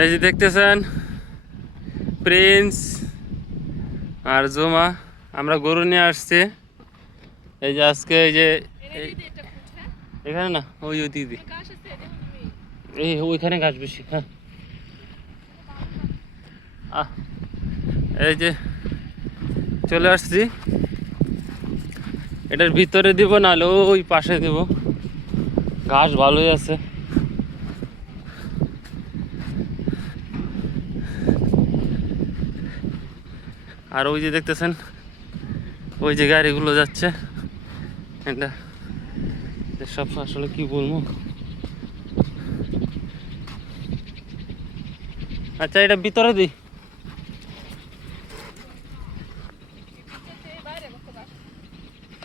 এই যে দেখতেছেন প্রিন্স আর জোমা আমরা গরু নিয়ে আসছি। এই যে আজকে এই যে এখানে না ওই ওই দিদি এই ওইখানে ঘাস বেশি হ্যাঁ। আহ, এই যে চলে আসছি। এটার ভিতরে দিব নাহলে ওই পাশে দিব। ঘাস ভালোই আছে। আর ওই যে দেখতেছেন, ওই যে গাড়িগুলো যাচ্ছে। এটা সব আসলে কি বলব? আচ্ছা এটা ভিতরে দিই।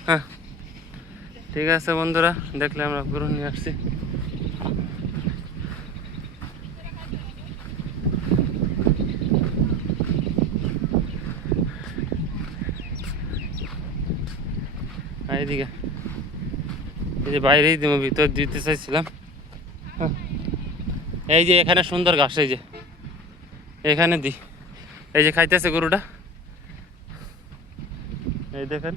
হ্যাঁ। ঠিক আছে বন্ধুরা, দেখলে আমরা গরু নিয়ে আসছি। আর এদিকে। এই যে বাইরেই ভিতর দিতে চাইছিলাম। হ্যাঁ। এই যে এখানে সুন্দর ঘাস, এই যে। এখানে দি। এই যে খাইতেছে গরুটা। এই দেখেন।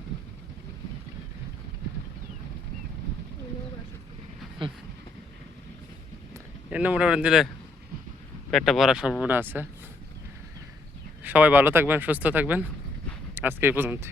এর মোটামুটি দিলে পেটটা ভরার সম্ভাবনা আছে। সবাই ভালো থাকবেন, সুস্থ থাকবেন। আজকে এই পর্যন্ত